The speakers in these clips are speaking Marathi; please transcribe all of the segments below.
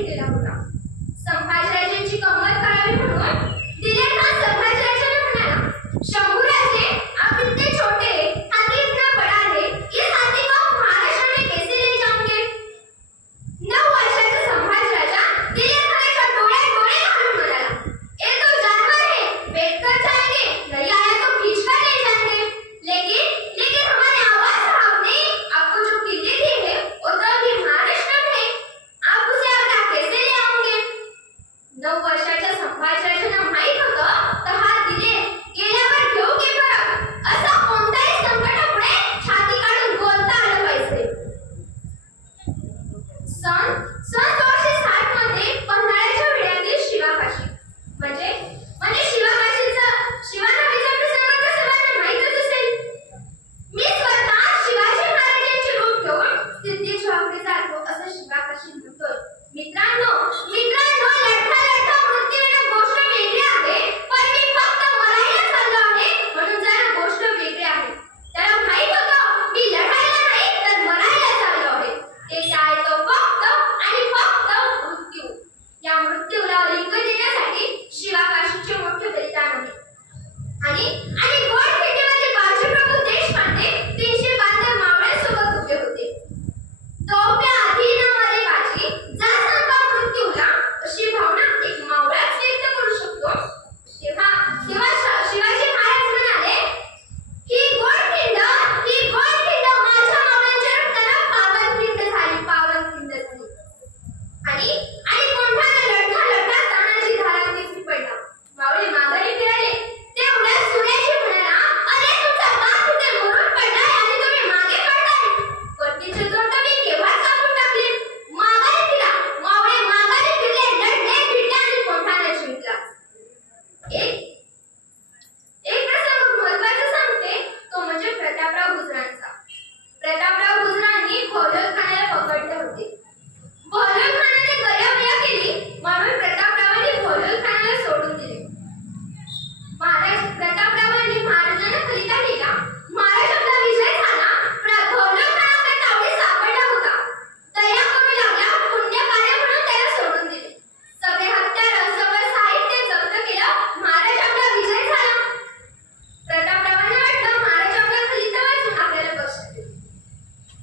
जाहीर केला होता. संभाजीराजांची गंमत करावी म्हणून दिलेर खान संभाजीराजांना म्हणाला, शंभूराजे, आप इतने छोटे, हाथी इतना बड़ा है, इस हाथी को आप महाराष्ट्र में कैसे ले जाओगे? 9 वर्षाचा संभाजीराजा दिलेर खानाच्या डोळ्यात डोळे घालून म्हणाला, ये तो जानवर है, बैठ कर जाएंगे, नहीं आया तो खींच कर ले जाएंगे. लेकिन हमारे आवाज साहब ने आपको जो किले दिए हैं वो तो अभी महाराष्ट्र में है, आप उसे अपना कैसे ले आओगे? 9 वर्षाच्या संभाजीराजांना माहित होतं तर हा दिलेर गेल्यावर घेऊ की परत असं कोणत्याही संकटापुढे छाती काढून बोलता आलं पाहिजे. सन 1260 मध्ये पन्हाळ्याच्या वेळातील शिवाकाशी म्हणजे शिवानवीचा प्रसंग तर सर्वांना माहीतच असेल. मी स्वतः शिवाजी महाराजांचे रूप घेऊन सिद्धेश वाघरे जातो असं शिवाकाशी म्हणतोय. मित्रांनो, लढता लढता मृत्यू येणं गोष्ट वेगळी आहे, पण मी फक्त मरायला चाललो आहे म्हणून जरा गोष्ट वेगळी आहे. त्याला माहित होतं मी लढायला नाही तर मरायला चाललो आहे. ते टाळतो फक्त आणि फक्त मृत्यू. या मृत्यूला लिंग देण्यासाठी शिवाकाशीचे मोठे बलिदान आहे. आणि गोडखिंडीमध्ये बाजीप्रभू देशपांडे 372 मावळ्यांसोबत उभे होते. तोप्या अधीनामध्ये बाजी जा सांगा मृत्यूला अशी भावना एक मावळाच व्यक्त करू शकतो. तेव्हा शिवाजी महाराज म्हणाले, ही गोडखिंड माझ्या मावळ्यांच्या रक्ताला पावनखिंड झाली. आणि कोंढाणा लढता तानाजी धारामध्ये पडला. मावळे माघारी फिराले. तेवढ्यात सुनेची म्हणाला, अरे तुमचा बाप तिथे मरून पडलाय आणि तुम्ही मागे पडताय. पत्नीचे तोंड मी केव्हाच कापून टाकले. माघारी फिरा. मावळे माघारी फिरले, लढले, भिडले आणि कोंढाणा जिंकला. एक प्रसंग महत्त्वाचा सांगते, तो म्हणजे प्रतापराव गुजरांचा. प्रतापराव गुजरांनी घोलवड खानाला पकडले होते. घोलवड खानाने गयावया केली म्हणून प्रतापरावांनी घोलवड खानाला सोडून दिले. प्रतापरावांनी महाराजांना खलिता केला. महाराजांचा विजय झाला. घोलवड खान आपल्या तावडीत सापडला होता. दया करू लागला. पुण्य कार्य म्हणून त्याला सोडून दिले. सगळे हत्यार सगळं साहित्य जप्त केलं. महाराज आपला विजय झाला. प्रतापरावांना वाटलं महाराज आपला खलिता वाचून आपल्याला बक्षीस देतील.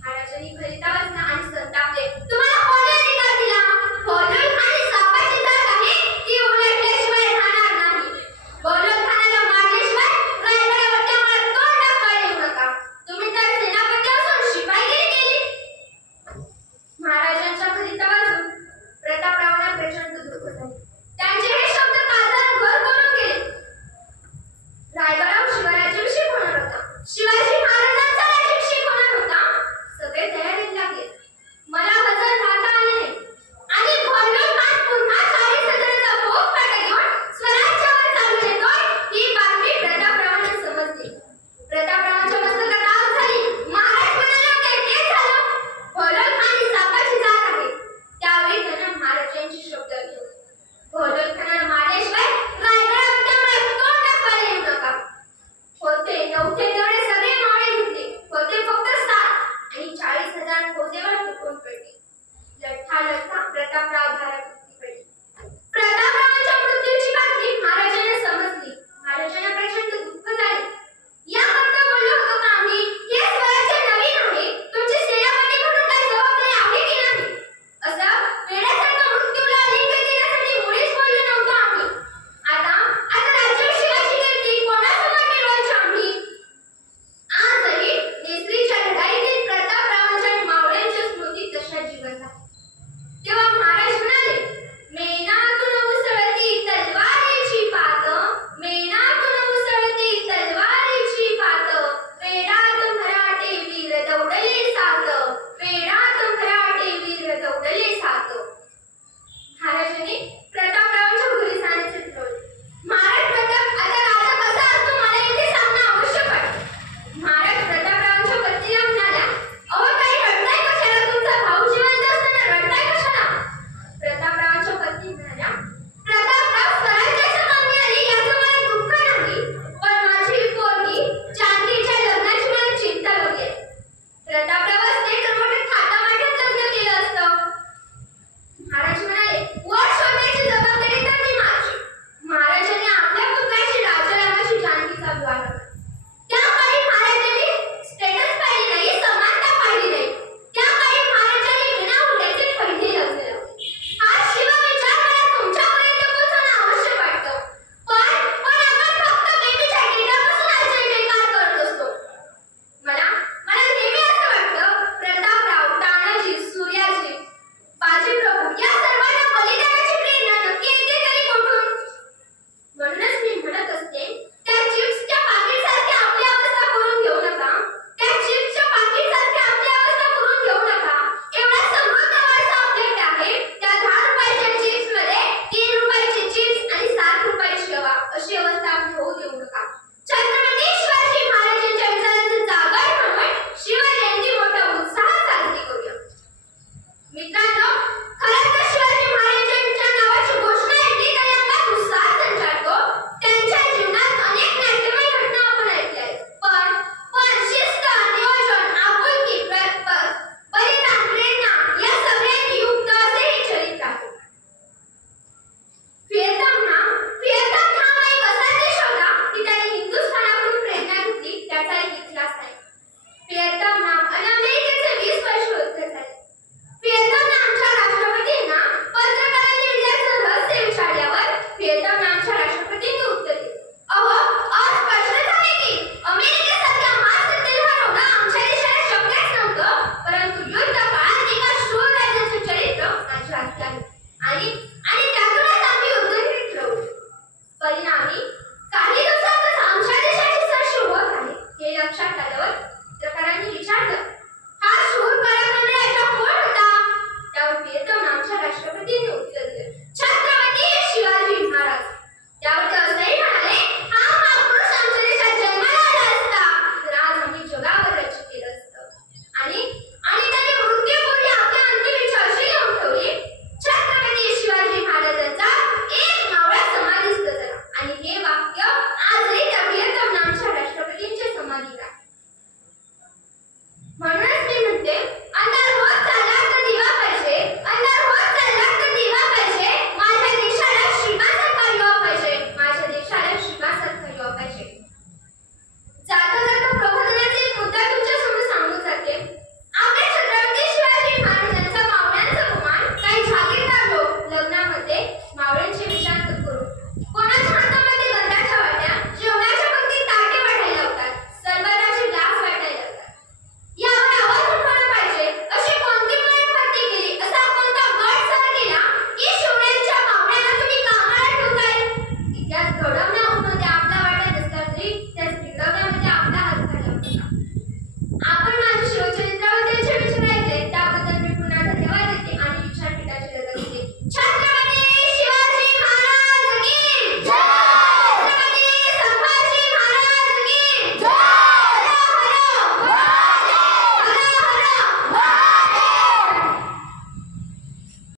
महाराजांनी खलिता वाचला आणि संतापले, तुम्हाला कोणी अधिकार दिला? घोलवड खान सापाची जात आहे, ती उलटल्याशिवाय राहणार नाही. घोलवड खानाला मारल्याशिवाय रायगडावरच्या मला तोंड टाकायला येऊ नका. तुम्ही तर सेनापती असून शिपाईगिरी केली. महाराजांच्या खलिता वाचून प्रतापरावांना प्रचंड दुःख झाले. त्यांचे हे शब्द काळजात घर करून गेले. रायगडावर शिवराज्याभिषेक होणार होता. शिवाजी महाराजांचा राज्याभिषेक होणार होता. सगळे तयारीत लागले. मला हजर राहता आले नाही आणि घोलवड खान पुन्हा 40,000चा फौजफाटा घेऊन स्वराज्यावर चालून येतोय ही बातमी प्रतापरावांना समजली. प्रतापरावांच्या मस्तकात आग झाली. महाराज म्हणाले होते तेच झालं. घोलवड खान ही सापाची जात आहे. त्यावेळी त्याने महाराजांची शब्द घेतले, घोलवड खानाला मारल्याशिवाय रायगडावरच्या मला तोंड टाकायला येऊ नका. होते नव्हते तेवढे सगळे मावळे घेतले. होते फक्त 7 आणि 40,000 फौजेवर तुटून पडले. लढता प्रतापराव धारातीर्थी पडले. प्रतापरावांच्या मृत्यूची बातमी महाराजांना समजली. महाराजांना प्रचंड दुःख झाले. याकरता बोललो होतो का आम्ही, हे स्वराज्य नवीन आहे, तुमचे सेनापती म्हणून काही जबाबदारी आहे की नाही? असं वेड्यासारखं मृत्यूला लिंग आणि